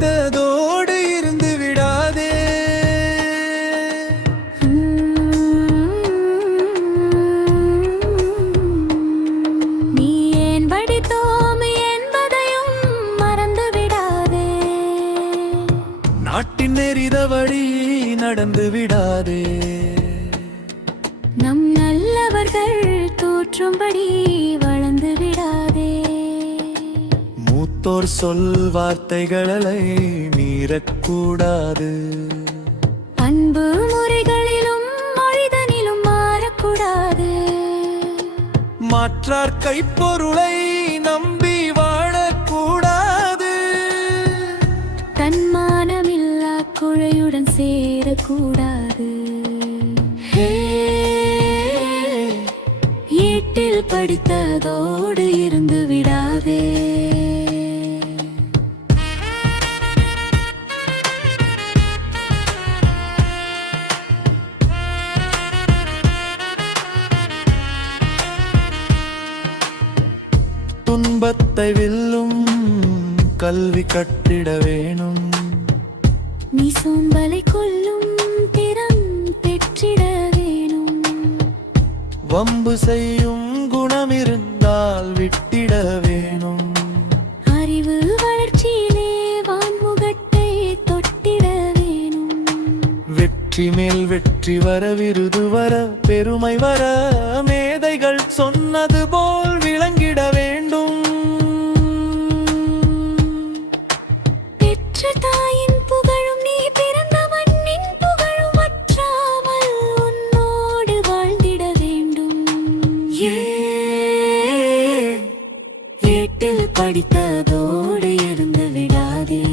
படித்ததோடு இருந்து விடாதே. நீ ஏன் படித்தோம் என்பதையும் மறந்து விடாதே. நாட்டின் நெறித வழி நடந்து விடாதே. நம் நல்லவர்கள் தோற்றும்படி வளர்ந்து விடாதே. மூத்தோர் சொல் வார்த்தைகளை மீறக்கூடாது. அன்பு முறைகளிலும் மொழிதனிலும் மாறக்கூடாது. மாற்றார் கைப்பொருளை நம்பி வாழக்கூடாது. தன்மானமில்லா குழையுடன் சேரக்கூடாது. ஏட்டில் படித்ததோடு இருந்து விடாதே. துன்பத்தை வெல்லும் கல்வி கட்டிட வேணும். நீ சோம்பலை கொல்லும் திறம் பெற்றிட வேணும். வம்பு செய்யும் குணம் இருந்தால் விட்டிட வேணும். அறிவு வளர்ச்சியிலே வான்முகட்டை தொட்டிட வேணும். வெற்றி மேல் வெற்றி வர, விருது வர, பெருமை வர, மேதைகள் சொன்னது போல் விளங்கிட வேண்டும். பெற்ற தாயின் புகழும் நீ பிறந்த மண்ணின் புகழும் வற்றாமல் உன்னோடு வாழ்ந்திட வேண்டும். ஏட்டில் படித்ததோடு இருந்து விடாதே.